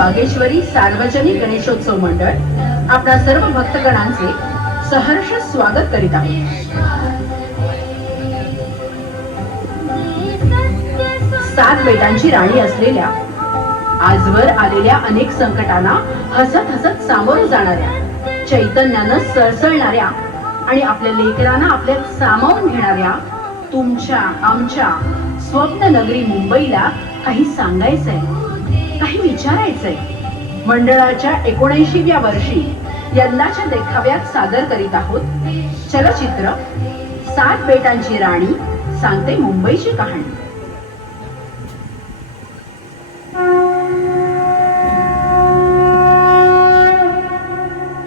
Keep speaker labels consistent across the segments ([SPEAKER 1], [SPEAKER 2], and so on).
[SPEAKER 1] वागेश्वरी सार्वजनिक गणेशोत्सव मंडळ आपल्या सर्व भक्तगणांचे सहर्ष स्वागत करीत आहोत. सात बेटांची राणी असलेल्या आजवर आलेल्या अनेक संकटांना हसत हसत सामोरे जाणाऱ्या चैतन्यानं सळसळणाऱ्या आणि आपल्या लेकरांना आपल्यात सामावून घेणाऱ्या तुमच्या आमच्या स्वप्न नगरी मुंबईला काही सांगायचं आहे काही विचारायचंय. मंडळाच्या एकोणऐंशीव्या वर्षी यंदाच्या देखाव्यात सादर करीत आहोत चलचित्र सात बेटांची राणी सांगते मुंबईची कहाणी.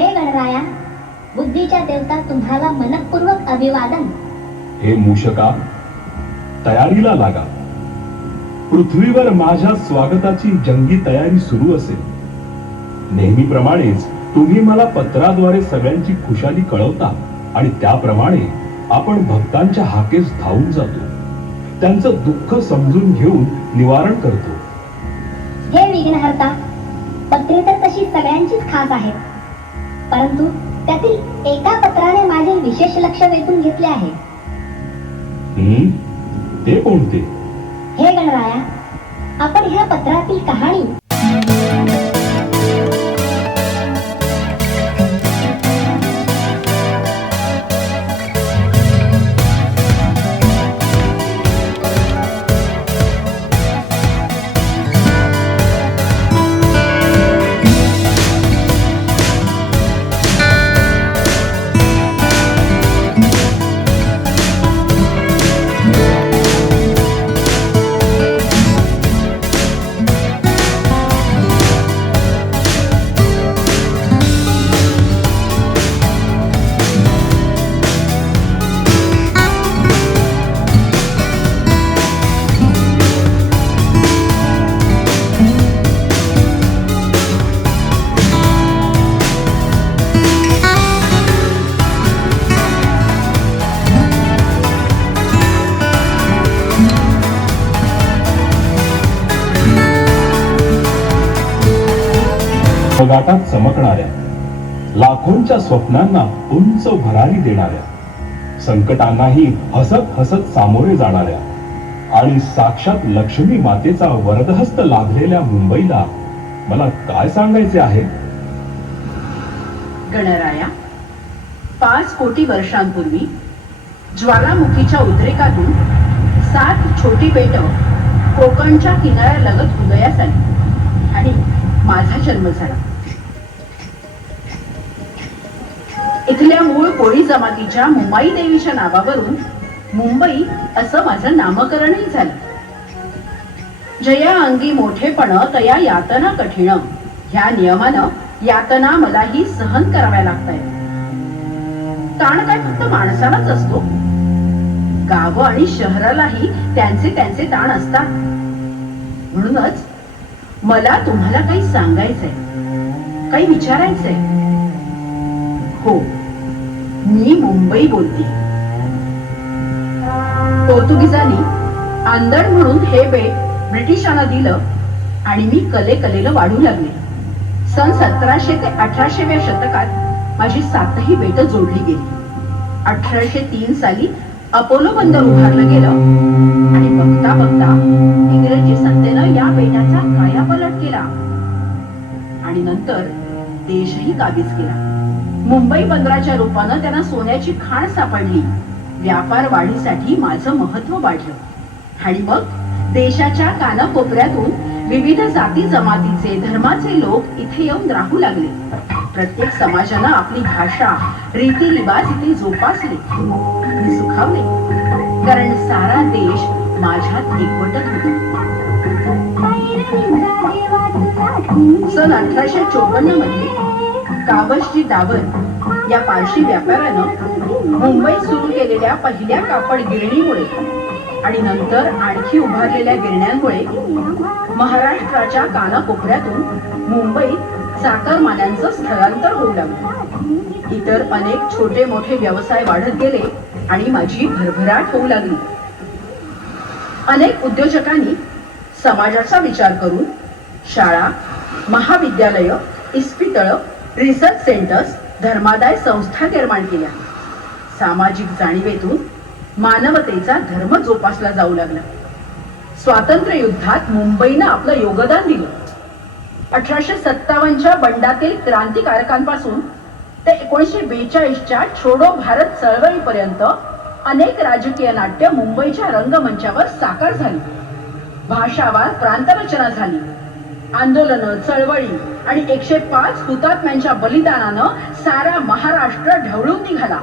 [SPEAKER 2] हे गणराया बुद्धीच्या देवता तुम्हाला मनपूर्वक अभिवादन.
[SPEAKER 3] हे मूषका तयारीला लागा. पृथ्वीवर माझ्या स्वागताची जंगी तयारी सुरू असेल. नेहमीप्रमाणेच तुम्ही मला पत्राद्वारे सगळ्यांची खुशाली कळवता आणि त्याप्रमाणे आपण भक्तांच्या हाकेस धावून जातो. त्यांचं दुःख समजून घेऊन निवारण करतो.
[SPEAKER 2] हे विघ्नहर्ता पत्रे तर तशी सगळ्यांचीच खास आहेत. परंतु त्यातील एका पत्राने माझे विशेष लक्ष वेधून घेतले आहे.
[SPEAKER 3] ते कोणते?
[SPEAKER 2] हे गणराया आपण ह्या पत्रातील कहाणी
[SPEAKER 3] गाटात चमकणाऱ्या लाखोंच्या स्वप्नांना उंच भरारी देणाऱ्या संकटांनाही हसत हसत सामोरे जाणाऱ्या आणि साक्षात लक्ष्मी मातेचा वरदहस्त लाभलेल्या मुंबईला मला काय सांगायचे आहे?
[SPEAKER 1] गणराया पाच कोटी वर्षांपूर्वी ज्वालामुखीच्या उद्रेकातून सात छोटी बेट कोकणच्या किनाऱ्यालगत उदयास आली आणि माझा जन्म झाला. इथल्या मूळ कोळी जमातीच्या मुंबाई देवीच्या नावावरून मुंबई असं माझं नामकरणही झालं. जया अंगी मोठेपण तया यातना कठीण. ह्या नियमानं यातना मलाही सहन कराव्या लागतायत. ताण काय फक्त माणसालाच असतो? गाव आणि शहरालाही त्यांचे त्यांचे ताण असतात. म्हणूनच मला तुम्हाला काही सांगायचंय. काही विचारायचंय. हो. मी मुंबई बोलते. पोर्तुगीजांनी आंदण म्हणून हे बेट ब्रिटिशांना दिलं आणि मी कले कलेला वाढू लागले. सन सतराशे ते अठराशेव्या शतकात माझी सातही बेट जोडली गेली. अठराशे तीन साली अपोलो बंदर उभारलं गेलं आणि बघता बघता इंग्रजी सत्तेनं या बेटाचा कायापलट केला. आणि नंतर देशही काबीज केला. मुंबई बंदराच्या रूपानं त्यांना सोन्याची खाण सापडली. व्यापार वाढीसाठी माझं महत्त्व वाढलं. आणि मग देशाच्या कानाकोपऱ्यातून विविध जाती जमातीचे धर्माचे लोक इथे येऊन राहू लागले. प्रत्येक समाजानं आपली भाषा रीती रिवाज इथे जोपासले. मी सुखावले. कारण सारा देश माझ्यात एकवटत होता. सन अठराशे चोपन्नमध्ये कावसजी दावत या पारशी व्यापाऱ्यानं मुंबईत सुरू केलेल्या पहिल्या कापड गिरणीमुळे आणि नंतर आणखी उभारलेल्या गिरण्यांमुळे महाराष्ट्राच्या कानाकोपऱ्यातून मुंबईत चाकरमान्यांचं स्थलांतर होऊ लागलं. इतर अनेक छोटे मोठे व्यवसाय वाढत गेले आणि माझी भरभराट होऊ लागली. अनेक उद्योजकांनी समाजाचा विचार करून शाळा महाविद्यालय इस्पितळं रिसर्च सेंटर्स धर्मादाय संस्था निर्माण केल्या. सामाजिक जाणीवेतून मानवतेचा धर्म जोपासला जाऊ लागला. स्वातंत्र्य युद्धात मुंबईनं आपलं योगदान दिलं. अठराशे सत्तावन्नच्या बंडातील क्रांतिकारकांपासून ते एकोणीसशे बेचाळीसच्या छोडो भारत चळवळीपर्यंत अनेक राजकीय नाट्य मुंबईच्या रंगमंचावर साकार झाली. भाषावार प्रांतरचना झाली. आंदोलनं चळवळी आणि एकशे पाच हुतात्म्यांच्या बलिदानानं सारा महाराष्ट्र ढवळून निघाला.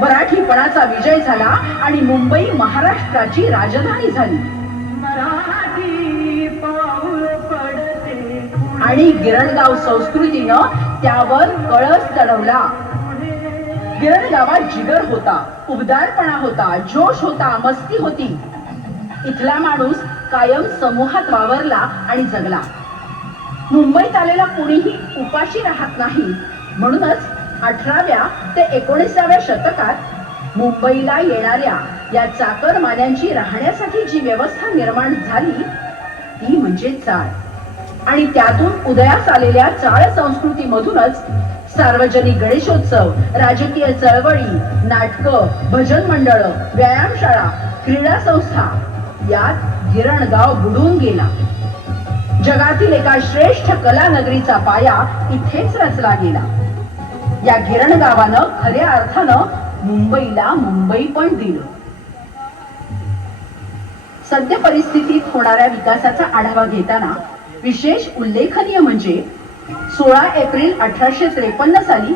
[SPEAKER 1] मराठीपणाचा विजय झाला आणि मुंबई महाराष्ट्राची राजधानी झाली. आणि गिरणगाव संस्कृतीनं त्यावर कळस चढवला. गिरणगावात जिगर होता उबदारपणा होता जोश होता मस्ती होती. इथला माणूस कायम समूहात वावरला आणि जगला. मुंबईत आलेला कुणीही उपाशी राहत नाही. म्हणूनच अठराव्या ते एकोणीसाव्या शतकात मुंबईला येणाऱ्या या चाकरमान्यांची राहण्यासाठी जी व्यवस्था निर्माण झाली ती म्हणजे चाळ. आणि त्यातून उदयास आलेल्या चाळ संस्कृतीमधूनच सार्वजनिक गणेशोत्सव राजकीय चळवळी नाटकं भजन मंडळ व्यायामशाळा क्रीडा संस्था यात गिरणगाव बुडून गेला. जगातील एका श्रेष्ठ कला नगरीचा पाया इथेच रचला गेला. या गिरण गावानं खऱ्या अर्थानं मुंबईला मुंबई पण दिलं. सद्य परिस्थितीत होणाऱ्या विकासाचा आढावा घेताना विशेष उल्लेखनीय म्हणजे सोळा एप्रिल अठराशे त्रेपन्न साली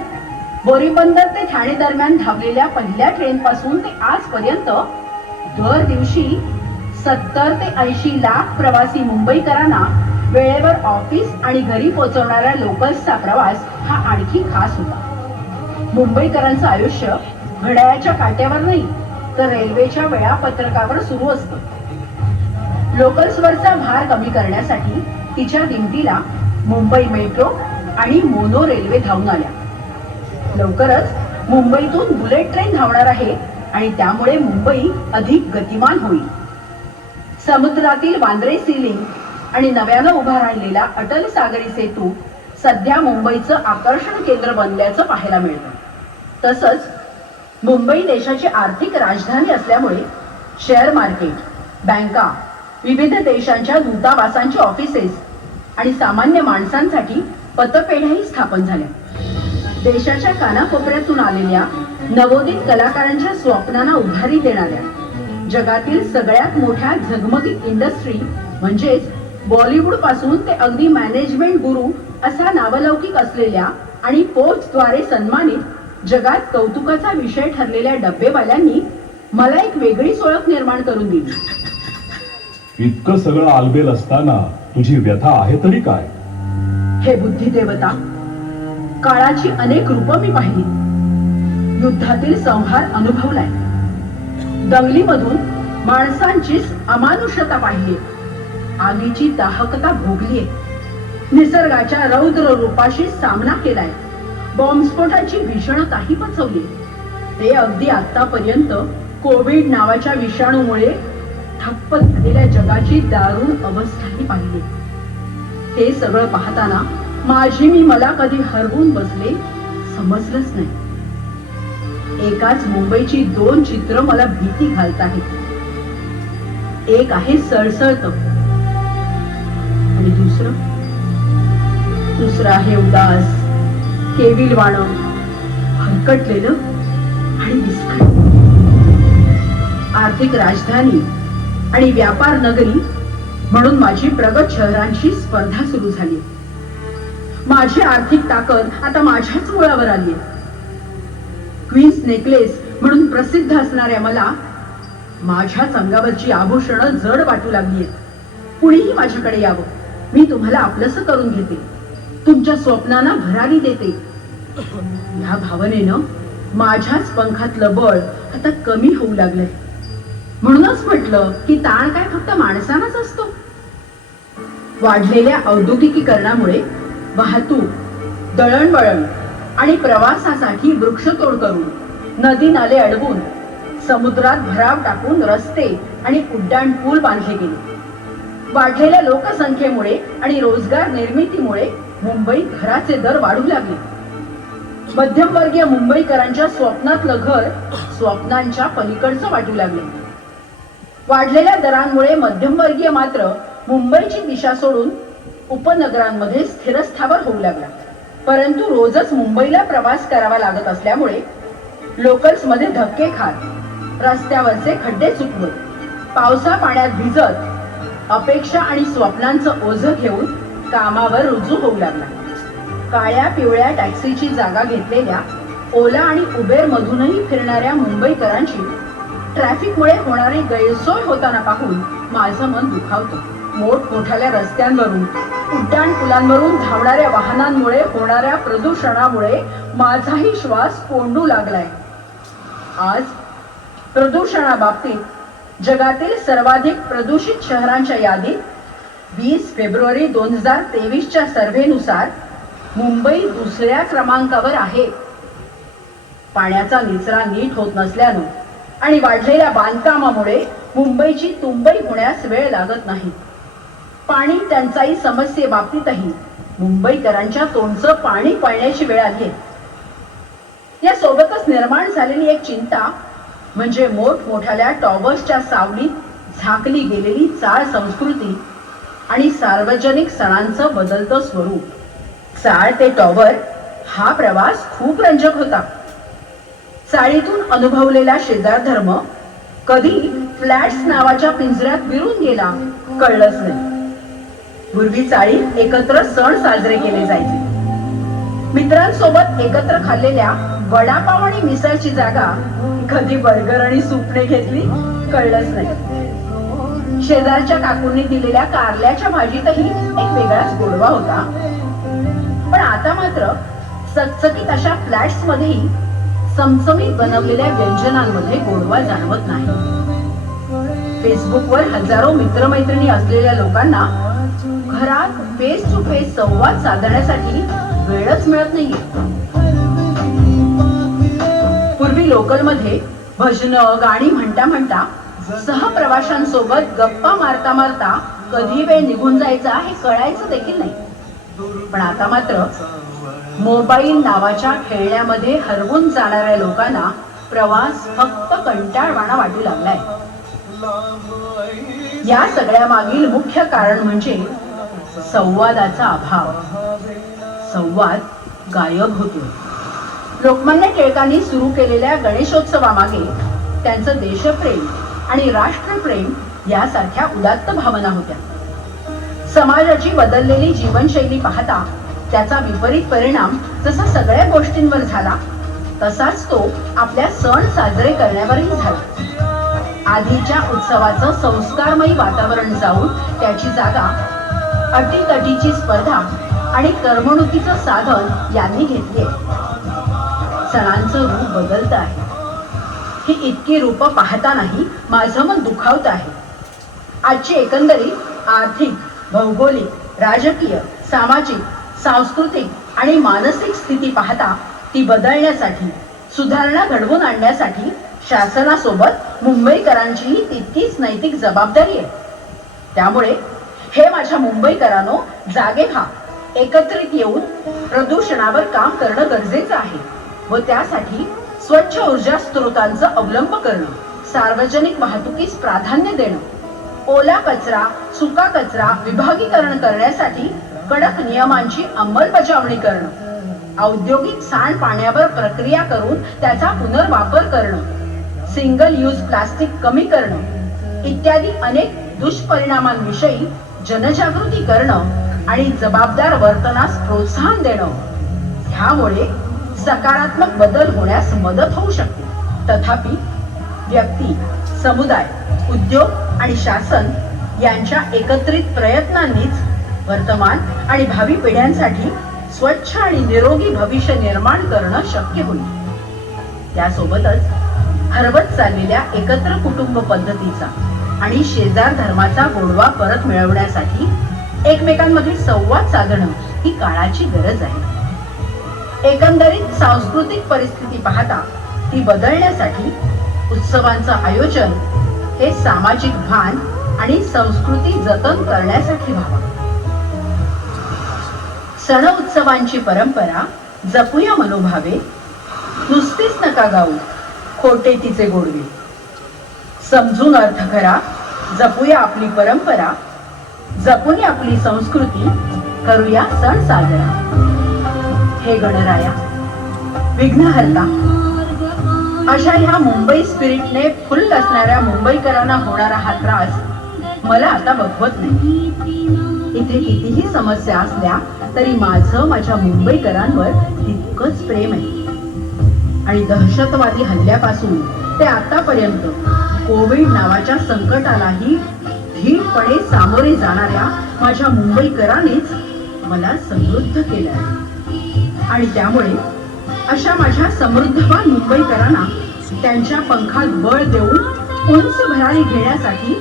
[SPEAKER 1] बोरीबंदर ते ठाणे दरम्यान धावलेल्या पहिल्या ट्रेन पासून ते आजपर्यंत दर दिवशी सत्तर ते ऐंशी लाख प्रवासी मुंबईकरांना वेळेवर ऑफिस आणि घरी पोहोचवणाऱ्या लोकल्सचा प्रवास हा आणखी खास होता. मुंबईकरांचं आयुष्य घड्याळाच्या काट्यावर नाही तर रेल्वेच्या वेळापत्रकावर सुरू असतं. लोकल्सवरचा भार कमी करण्यासाठी तिच्या दिमतीला मुंबई मेट्रो आणि मोनो रेल्वे धावून आल्या. लवकरच मुंबईतून बुलेट ट्रेन धावणार आहे आणि त्यामुळे मुंबई अधिक गतिमान होईल. समुद्रातील वांद्रे सिलिंग आणि नव्यानं उभा राहिलेला अटल सागरी सेतू सध्या मुंबईचं आकर्षण केंद्र बनल्याचं पाहायला मिळतं. तसंच मुंबई देशाची आर्थिक राजधानी असल्यामुळे शेअर मार्केट बँका विविध देशांच्या दूतावासांची ऑफिसेस आणि सामान्य माणसांसाठी पतपेढ्याही स्थापन झाल्या. देशाच्या कानाकोपऱ्यातून आलेल्या नवोदित कलाकारांच्या स्वप्नांना उभारी देणाऱ्या जगातील सगळ्यात मोठ्या झगमगीत इंडस्ट्री म्हणजेच बॉलिवूडपासून ते अगदी मॅनेजमेंट गुरु असा नावलौकिक असलेल्या आणि पोचद्वारे सन्मानित जगात कौतुकाचा विषय ठरलेल्या डब्बेवाल्यांनी मला एक वेगळीच ओळख निर्माण करून दिली.
[SPEAKER 3] इतकं सगळं आलबेल असताना तुझी व्यथा आहे तरी काय?
[SPEAKER 1] हे बुद्धी देवता काळाची अनेक रूपं मी पाहिली. युद्धातील संहार अनुभवलाय. दंगलीमधून माणसांचीच अमानुषता पाहिली. आगीची दाहकता भोगलीये. निसर्गाच्या रौद्र रूपाशी सामना केलाय. बॉम्बस्फोटाची भीषणताही पचवली. ते अगदी आतापर्यंत कोविड नावाच्या विषाणूमुळे ठप्प झालेल्या जगाची दारुण अवस्थाही पाहिली. हे सगळं पाहताना माझी मी मला कधी हरवून बसले समजलंच नाही. एकाच मुंबईची दोन चित्र मला भीती घालत आहेत. एक आहे सळसळत आणि दुसरं? दुसरं आहे उदास केविलवाण हरकटलेलं आणि विस्कट आर्थिक राजधानी आणि व्यापार नगरी म्हणून माझी प्रगत शहरांची स्पर्धा सुरू झाली. माझी आर्थिक ताकद आता माझ्याच मुळावर आली क्वीन्स नेकलेस म्हणून प्रसिद्ध असणाऱ्या मला माझ्याच अंगावरची आभूषणं जड वाटू लागली कुणीही माझ्याकडे यावं. मी तुम्हाला आपलंस करून घेते. तुमच्या स्वप्नांना भरारी देते. या भावनेनं माझ्याच पंखातलं बळ आता कमी होऊ लागलंय. म्हणूनच म्हटलं की ताण काय फक्त माणसानाच असतो. वाढलेल्या औद्योगिकीकरणामुळे वाहतूक दळणवळण आणि प्रवासासाठी वृक्षतोड करून नदी नाले अडवून समुद्रात भराव टाकून रस्ते आणि उड्डाण पूल बांधले गेले. वाढलेल्या लोकसंख्येमुळे आणि रोजगार निर्मितीमुळे मुंबईत घराचे दर वाढू लागले. मध्यमवर्गीय मुंबईकरांच्या स्वप्नातलं घर स्वप्नांच्या पलीकडचं वाटू लागले. वाढलेल्या दरांमुळे मध्यमवर्गीय मात्र मुंबईची दिशा सोडून उपनगरांमध्ये स्थिरस्थावर होऊ लागला. परंतु रोजच मुंबईला प्रवास करावा लागत असल्यामुळे लोकल्समध्ये धक्के खात रस्त्यावरचे खड्डे चुकवत पावसा पाण्यात भिजत अपेक्षा आणि स्वप्नांचं ओझं घेऊन कामावर रुजू होऊ लागला. काळ्या पिवळ्या टॅक्सीची जागा घेतलेल्या ओला आणि उबेर मधूनही फिरणाऱ्या मुंबईकरांची ट्रॅफिकमुळे होणारी गैरसोय होताना पाहून माझं मन दुखावतं. मोठमोठ्या रस्त्यांवरून उड्डाण रस्त्यांवरून धावणाऱ्या वाहनांमुळे होणाऱ्या प्रदूषणामुळे माझाही श्वास कोंडू लागलाय. आज प्रदूषणाबाबतीत जगातील सर्वाधिक प्रदूषित शहरांच्या यादीत वीस फेब्रुवारी दोन हजार तेवीसच्या सर्व्हेनुसार मुंबई दुसऱ्या क्रमांकावर आहे. पाण्याचा निचरा नीट होत नसल्यानं आणि वाढलेल्या बांधकामामुळे मुंबईची तुंबई होण्यास वेळ लागत नाही. पाणी टंचाई समस्येबाबतीतही मुंबईकरांच्या तोंडचं पाणी पळण्याची वेळ आली आहे. या सोबतच निर्माण झालेली एक चिंता म्हणजे मोठमोठ्या टॉवर्सच्या सावलीत झाकली गेलेली चाळ संस्कृती आणि सार्वजनिक सणांचं बदलतं स्वरूप. चाळ ते टॉवर हा प्रवास खूप रंजक होता. चाळीतून अनुभवलेला शेजार धर्म कधी फ्लॅट्स नावाच्या पिंजऱ्यात विरून गेला कळलंच नाही. पूर्वी चाळी एकत्र सण साजरे केले जायचे. मित्रांसोबत एकत्र खाल्लेल्या वडापाव आणि मिसळची जागा कधी बर्गर आणि सुपणे घेतली कळलंच नाही. शेजारच्या काकूंनी दिलेल्या कारल्याच्या भाजीतही एक वेगळाच गोडवा होता. पण आता मात्र चकचकीत अशा फ्लॅट्स मध्येही चमचमीत बनवलेल्या व्यंजनांमध्ये गोडवा जाणवत नाही. फेसबुकवर हजारो मित्रमैत्रिणी असलेल्या लोकांना घरात फेस टू फेस संवाद साधण्यासाठी वेळच मिळत नाहीये. पूर्वी लोकलमध्ये भजन गाणी म्हणता म्हणता सहप्रवाशांसोबत गप्पा मारता मारता कधी वेळ निघून जायचा हे कळायचं देखील नाही. पण आता मात्र मोबाईल नावाच्या खेळण्यामध्ये हरवून जाणाऱ्या लोकांना प्रवास फक्त कंटाळवाणा वाटू लागलाय. या सगळ्या मागील मुख्य कारण म्हणजे संवादाचा अभाव. संवाद गायब होतो. लोकमान्य टिळकांनी सुरू केलेल्या गणेशोत्सवामागे त्यांचं देशप्रेम आणि राष्ट्रप्रेम यासारख्या उदात्त भावना होत्या. समाजाची बदललेली जीवनशैली पाहता त्याचा विपरीत परिणाम जसा सगळ्या गोष्टींवर झाला तसाच तो आपल्या सण साजरे करण्यावरही झाला. आधीच्या उत्सवाचं संस्कारमयी वातावरण जाऊन त्याची जागा अटीतटीची स्पर्धा आणि करमणुकीचं साधन यांनी घेतले. सणांचं रूप बदलत आहे. ही इतकी रूप पाहतानाही माझं मन दुखावत आहे. आजची एकंदरीत आर्थिक भौगोलिक राजकीय सामाजिक सांस्कृतिक आणि मानसिक स्थिती पाहता ती बदलण्यासाठी सुधारणा घडवून आणण्यासाठी शासनासोबत मुंबईकरांचीही तितकीच नैतिक जबाबदारी आहे. त्यामुळे हे माझ्या मुंबईकरांनो जागे व्हा. एकत्रित येऊन प्रदूषणावर काम करणं गरजेचं आहे व त्यासाठी स्वच्छ ऊर्जा स्रोतांचा अवलंब करणं सार्वजनिक वाहतुकीस प्राधान्य देणं ओला कचरा सुका कचरा विभागीकरण करण्यासाठी कडक नियमांची अंमलबजावणी करणं औद्योगिक सांडपाण्यावर प्रक्रिया करून त्याचा पुनर्वापर करणं सिंगल यूज प्लास्टिक कमी करणं इत्यादी अनेक दुष्परिणामांविषयी जनजागृती करणं आणि जबाबदार वर्तनास प्रोत्साहन देणं. ह्यामुळे सकारात्मक बदल होण्यास मदत होऊ शकते. तथापि व्यक्ती समुदाय उद्योग आणि शासन यांच्या एकत्रित प्रयत्नांनीच वर्तमान आणि भावी पिढ्यांसाठी स्वच्छ आणि निरोगी भविष्य निर्माण करणं शक्य होईल. त्यासोबतच हरवत चाललेल्या एकत्र कुटुंब पद्धतीचा आणि शेजार धर्माचा गोडवा परत मिळवण्यासाठी एकमेकांमध्ये संवाद साधणं ही काळाची गरज आहे. एकंदरीत सांस्कृतिक परिस्थिती पाहता ती बदलण्यासाठी उत्सवांचं आयोजन हे सामाजिक भान आणि संस्कृती जतन करण्यासाठी व्हावं. सण उत्सवांची परंपरा जपूया मनोभावे नुसतीच नका गाऊ खोटे तिचे गोडवे. समजून अर्थ करा. जपूया आपली परंपरा. जपूया आपली संस्कृती. करूया सण साजरा. हे गणराया. विघ्नहर्ता अशा ह्या मुंबई स्पिरिटने फुल असणाऱ्या मुंबईकरांना होणारा हा त्रास मला आता बघवत नाही. इथे कितीही समस्या असल्या तरी माझं माझ्या मुंबईकरांवर तितकंच प्रेम आहे. आणि दहशतवादी हल्ल्यापासून ते आतापर्यंत कोविड नावाच्या संकटालाही धीरपणे सामोरे जाणाऱ्या माझ्या मुंबईकरांनीच मला समृद्ध केलं आहे आणि त्यामुळे अशा माझ्या समृद्धवान मुंबईकरांना त्यांच्या पंखात बळ देऊन उंच भरारी घेण्यासाठी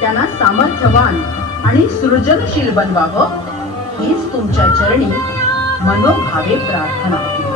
[SPEAKER 1] त्यांना सामर्थ्यवान आणि सृजनशील बनवावं हीच तुमच्या चरणी मनोभावे प्रार्थना.